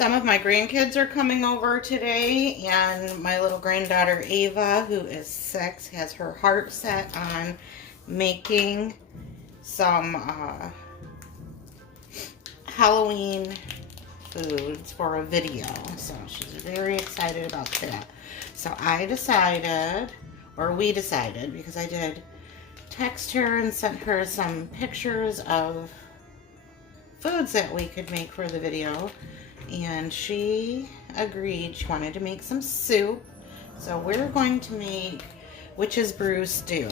Some of my grandkids are coming over today, and my little granddaughter Ava, who is 6, has her heart set on making some Halloween foods for a video. So she's very excited about that. So I decided, or we decided, because I did text her and sent her some pictures of foods that we could make for the video, and she agreed. She wanted to make some soup, so we're going to make witch's brew stew,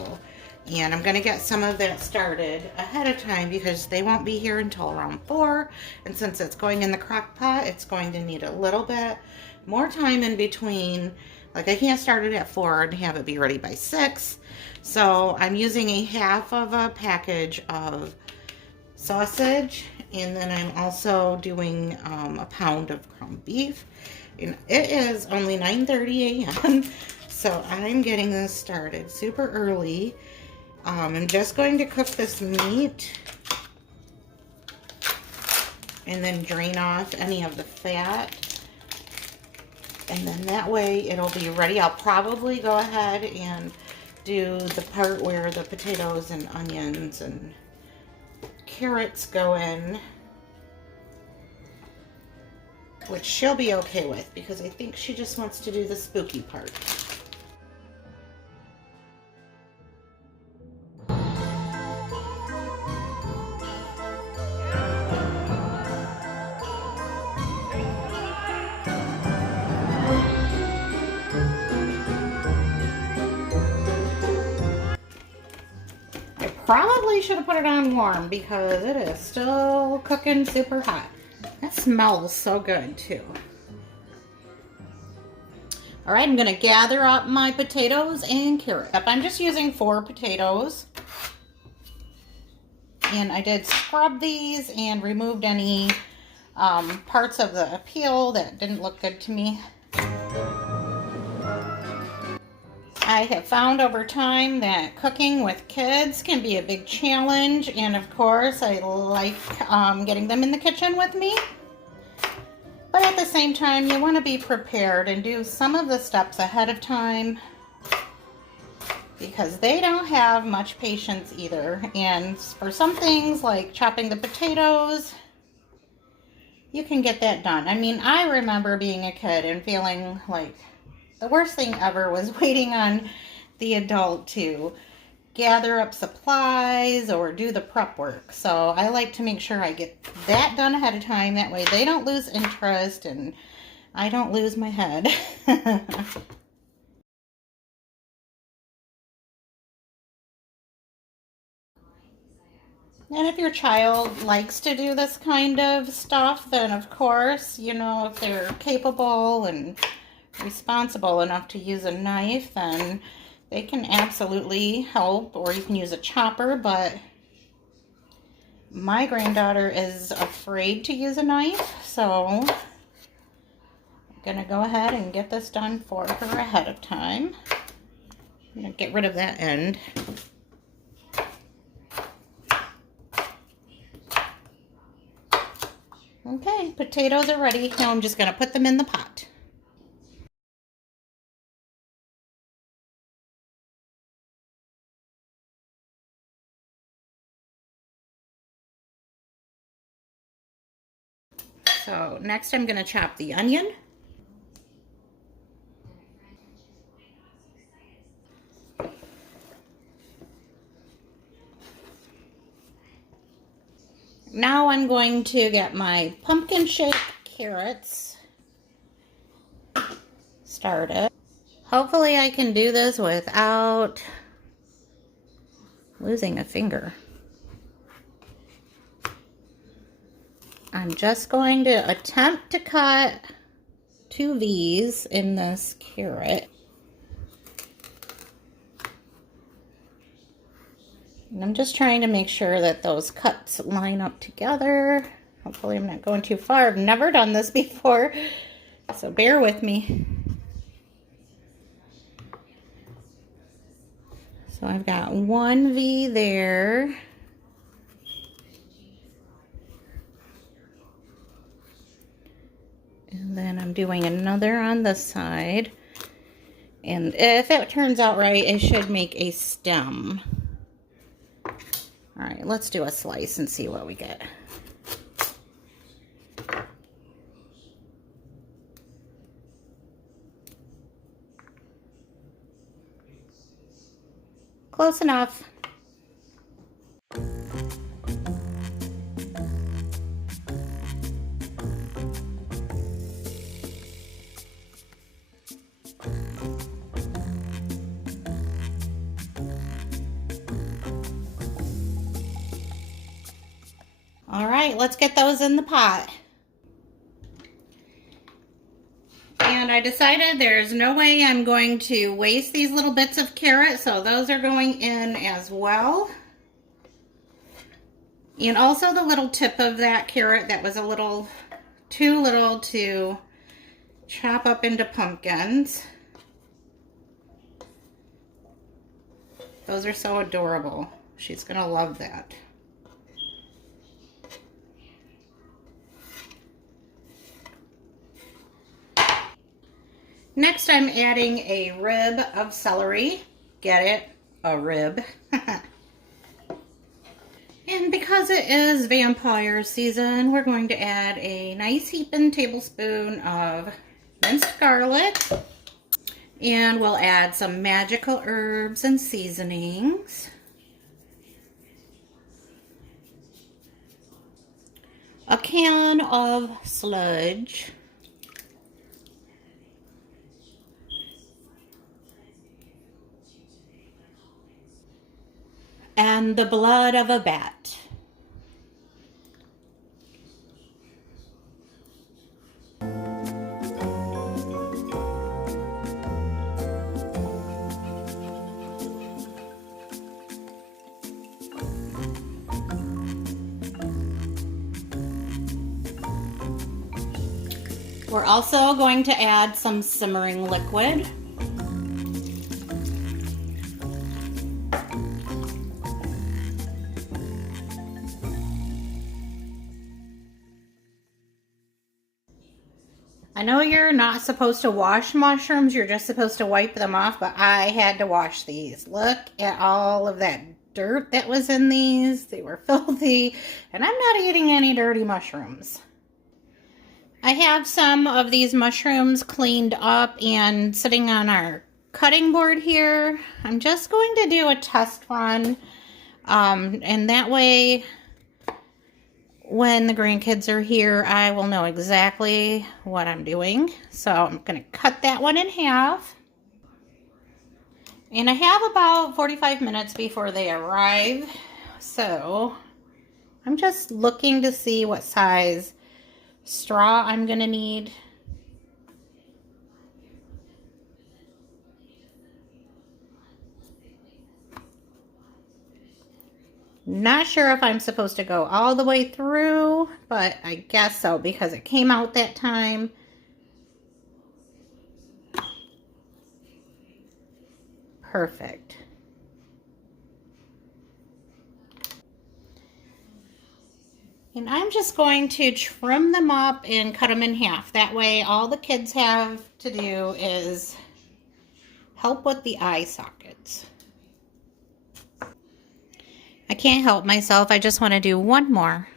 and I'm going to get some of that started ahead of time because they won't be here until around 4, and since it's going in the crock pot, it's going to need a little bit more time in between. Like, I can't start it at 4 and have it be ready by 6, so I'm using a half of a package of sausage, and then I'm also doing a pound of ground beef, and it is only 9:30 a.m. so I'm getting this started super early. I'm just going to cook this meat and then drain off any of the fat, and then that way it'll be ready. I'll probably go ahead and do the part where the potatoes and onions and carrots go in, which she'll be okay with because I think she just wants to do the spooky part. Probably should have put it on warm because it is still cooking super hot. That smells so good too. All right, I'm gonna gather up my potatoes and carrot. I'm just using 4 potatoes. And I did scrub these and removed any parts of the peel that didn't look good to me. I have found over time that cooking with kids can be a big challenge, and of course I like getting them in the kitchen with me. But at the same time, you want to be prepared and do some of the steps ahead of time because they don't have much patience either. And for some things like chopping the potatoes, you can get that done. I mean, I remember being a kid and feeling like the worst thing ever was waiting on the adult to gather up supplies or do the prep work. So I like to make sure I get that done ahead of time. That way they don't lose interest and I don't lose my head. And if your child likes to do this kind of stuff, then of course, you know, if they're capable and responsible enough to use a knife, then they can absolutely help, or you can use a chopper. But my granddaughter is afraid to use a knife, so I'm gonna go ahead and get this done for her ahead of time. I'm gonna get rid of that end. Okay, potatoes are ready. Now I'm just gonna put them in the pot. So next I'm going to chop the onion. Now I'm going to get my pumpkin shaped carrots started. Hopefully I can do this without losing a finger. I'm just going to attempt to cut 2 V's in this carrot. And I'm just trying to make sure that those cuts line up together. Hopefully I'm not going too far. I've never done this before, so bear with me. So I've got 1 V there. then I'm doing another on this side. And if it turns out right, it should make a stem. All right, let's do a slice and see what we get. Close enough. All right, let's get those in the pot. And I decided there's no way I'm going to waste these little bits of carrot, so those are going in as well. And also the little tip of that carrot that was a little too little to chop up into pumpkins. Those are so adorable. She's gonna love that. Next, I'm adding a rib of celery. Get it? A rib. And because it is vampire season, we're going to add a nice heaping tablespoon of minced garlic. And we'll add some magical herbs and seasonings. A can of sludge. And the blood of a bat. We're also going to add some simmering liquid. I know you're not supposed to wash mushrooms, you're just supposed to wipe them off, but I had to wash these. Look at all of that dirt that was in these. They were filthy, and I'm not eating any dirty mushrooms. I have some of these mushrooms cleaned up and sitting on our cutting board here. I'm just going to do a test run, and that way when the grandkids are here, I will know exactly what I'm doing. So I'm going to cut that one in half. And I have about 45 minutes before they arrive. So I'm just looking to see what size straw I'm going to need. Not sure if I'm supposed to go all the way through, but I guess so because it came out that time. Perfect. And I'm just going to trim them up and cut them in half. That way all the kids have to do is help with the eye sockets. I can't help myself. I just want to do one more.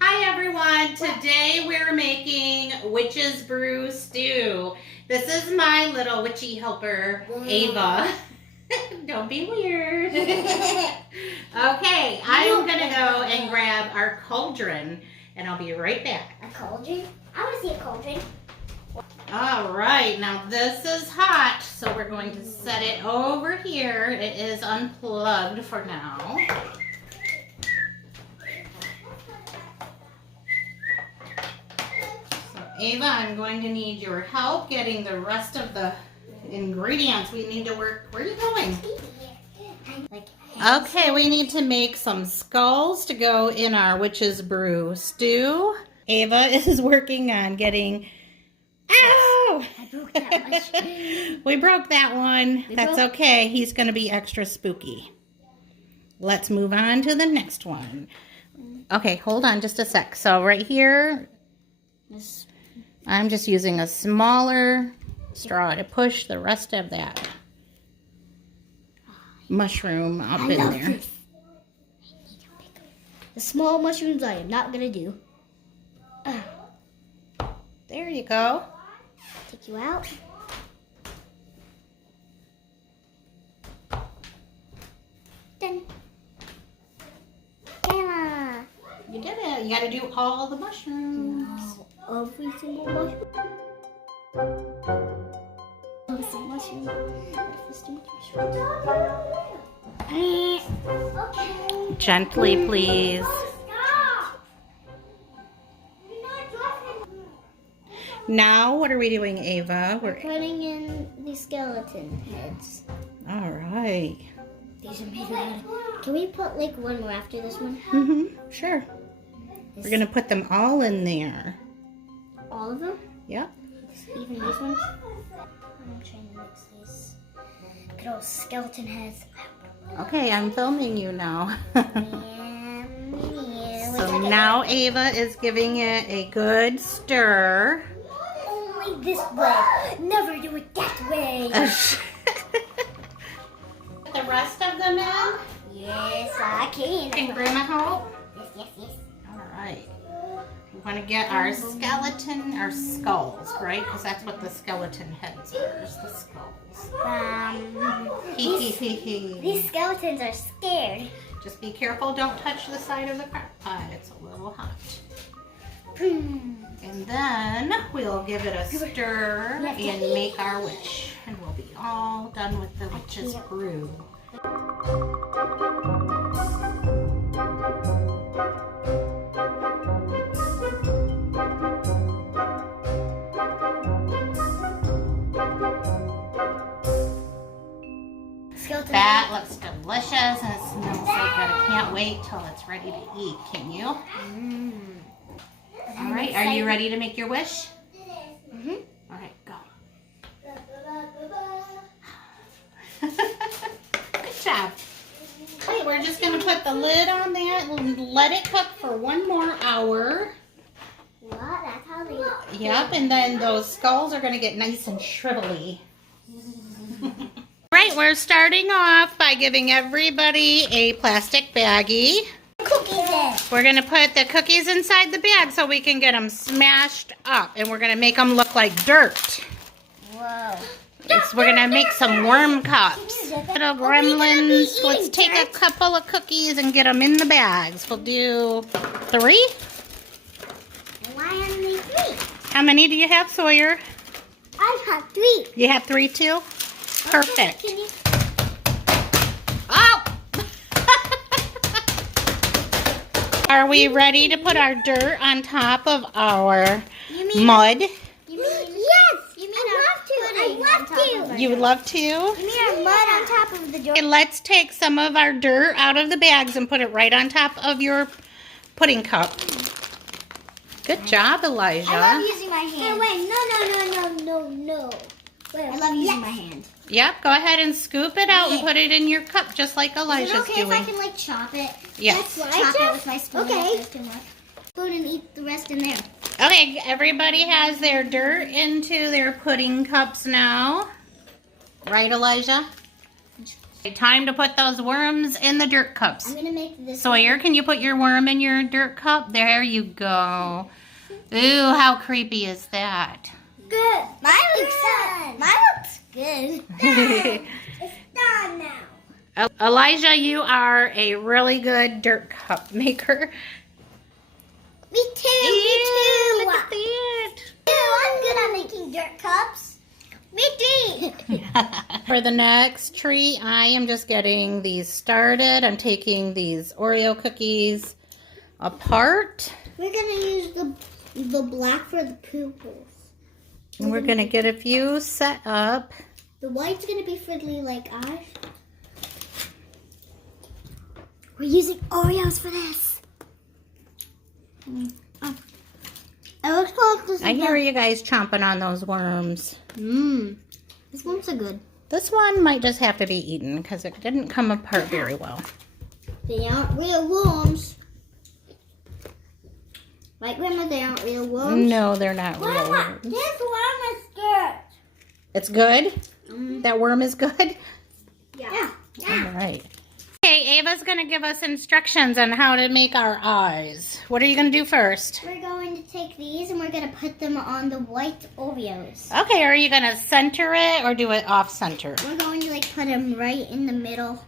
Hi everyone, today we're making witch's brew stew. This is my little witchy helper, Ava. Don't be weird. Okay, I'm gonna go and grab our cauldron and I'll be right back. A cauldron? I want to see a cauldron. All right, now this is hot, so we're going to set it over here. It is unplugged for now. Ava, I'm going to need your help getting the rest of the ingredients we need to work. Where are you going? Okay, we need to make some skulls to go in our witch's brew stew. Ava is working on getting... Ow! I broke that much. We broke that one. That's okay. He's going to be extra spooky. Let's move on to the next one. Okay, hold on just a sec. So right here, I'm just using a smaller straw to push the rest of that mushroom up in there. This. The small mushrooms I am not going to do. There you go. Take you out. Done. Yeah. You did it. You got to do all the mushrooms. Every single mushroom. Every single mushroom. Okay. Gently, please. Stop. Now, what are we doing, Ava? We're putting in the skeleton heads. All right. These are made of. Can we put like one more after this one? Sure. We're going to put them all in there. All of them? Yep. Even these ones? I'm trying to mix these. Good old skeleton heads. Okay, I'm filming you now. So So now Ava is giving it a good stir. only this way. Never do it that way. The rest of them in? Yes, I can. Can Grandma help? Yes. All right. We want to get our skeleton, our skulls, right? Because that's what the skeleton heads are, is the skulls. These skeletons are scared. Just be careful, don't touch the side of the crock pot. It's a little hot. And then we'll give it a stir and make our wish. And we'll be all done with the witch's brew. That looks delicious and it smells so good. I can't wait till it's ready to eat. Can you? All right, are you ready to make your wish? All right, go. Good job. Okay, we're just going to put the lid on that and let it cook for 1 more hour. What? That's how they... Yep, and then those skulls are going to get nice and shrivelly. Right, we're starting off by giving everybody a plastic baggie. Cookies in. We're going to put the cookies inside the bag so we can get them smashed up. And we're going to make them look like dirt. Whoa. We're going to make some worm cups. Little gremlins. Let's take a couple of cookies and get them in the bags. We'll do 3. Why only 3? How many do you have, Sawyer? I have 3. You have 3 too? Perfect. Okay, Oh! Are we ready to put our dirt on top of our mud? You mean, yes! You mean I love to. You would love to? You mean our mud on top of the door? Okay, let's take some of our dirt out of the bags and put it right on top of your pudding cup. Good job, Elijah. I love using my hand. Wait, no. Wait, I love using my hand. Yep, go ahead and scoop it out and put it in your cup just like Elijah's Is it okay doing. if I can like chop it? Yes. Chop it with my spoon. Okay. Spoon and eat the rest in there. Okay, everybody has their dirt into their pudding cups now. Right, Elijah? Time to put those worms in the dirt cups. I'm gonna make this. Sawyer, can you put your worm in your dirt cup? There you go. Ooh, how creepy is that? Good. Mine looks good. Mine looks good. It's done now. Elijah, you are a really good dirt cup maker. Me too. Look at that. I'm good at making dirt cups. Me too. For the next treat, I am just getting these started. I'm taking these Oreo cookies apart. We're gonna use the black for the pupils. And we're going to get a few set up. The white's gonna be for the like eyes. We're using Oreos for this. It looks like this. I hear you guys chomping on those worms. This one's so good. This one might just have to be eaten because it didn't come apart very well. They aren't real worms. Right, Grandma? They aren't real worms. No, they're not real worms. This worm is good. It's good? That worm is good? Yeah. All right. Okay, Ava's going to give us instructions on how to make our eyes. What are you going to do first? We're going to take these and we're going to put them on the white Oreos. Okay, are you going to center it or do it off center? We're going to put them right in the middle.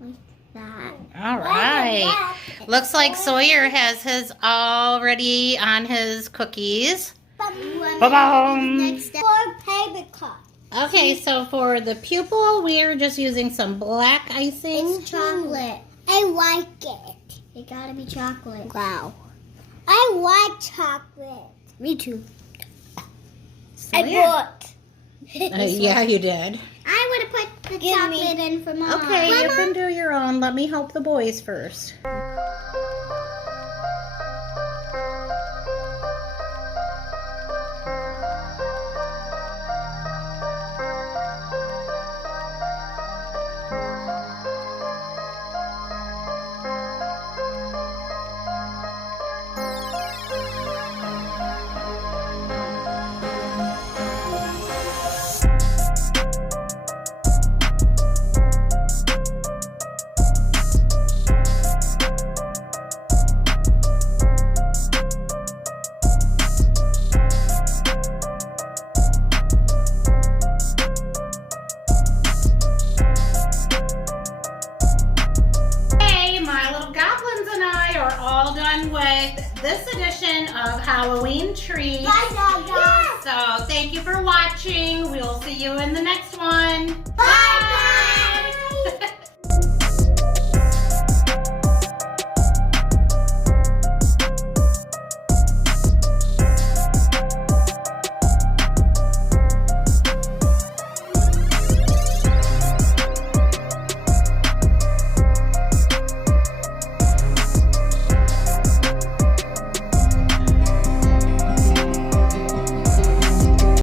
Like that. All right. Looks like Sawyer has his already on his cookies. Ba-boom. Next step. For paper cut. Okay, so for the pupil, we're just using some black icing. It's chocolate. I like it. It gotta be chocolate. Wow. I like chocolate. Me too. I bought. Yeah, you did. I would have put the chocolate in for Mom. Okay, you can do your own. Let me help the boys first. With this edition of Halloween Treats. Bye, Dog. So thank you for watching. We'll see you in the next one. Bye.